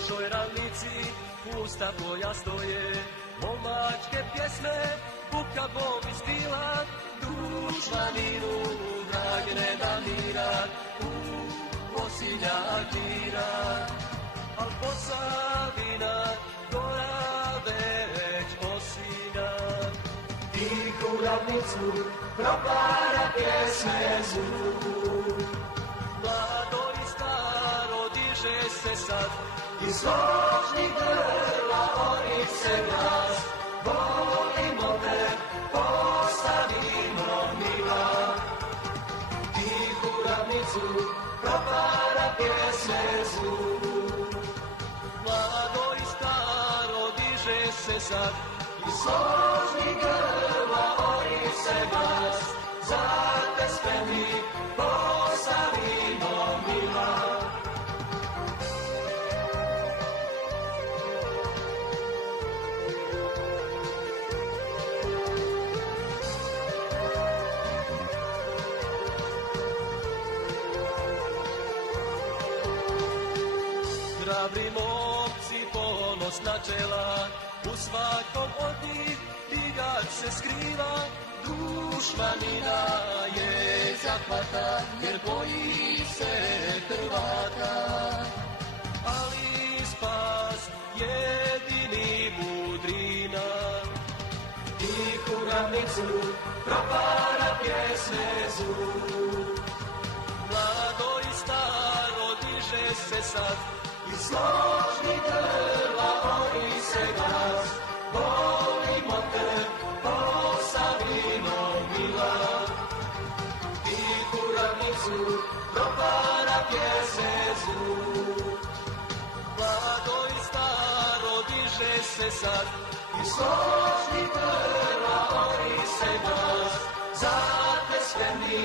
našoj ravnici pusta tvoja stoje, momačke pjesme buka bom ispila, dušmaninu drag ne da mira, posljednja tira, al Posavina gora već osinja. Tihu ravnicu propara pjesme zvuk, mlado i staro diže se sad, iz složnih grla ori se glas, volimo te, Posavino mila. Tihu ravnicu propara pjesme zvuk, mlado i staro diže se sad, iz složnih grla ori se glas, za te spremni, Posavino mila. Hrabri momci ponosna čela, u svakom od njih digač se skriva, dušmanina je zahvata, jer boji se Hrvata. Ali spas jedini mudrina, tihu ravnicu propara pjesme zvuk, mlado i staro diže se sad, iz složnih grla ori se glas, volimo te, Posavino mila. Tihu ravnicu propara pjesme zvuk, mlado i staro diže se sad, iz složnih grla ori se glas, za te spremni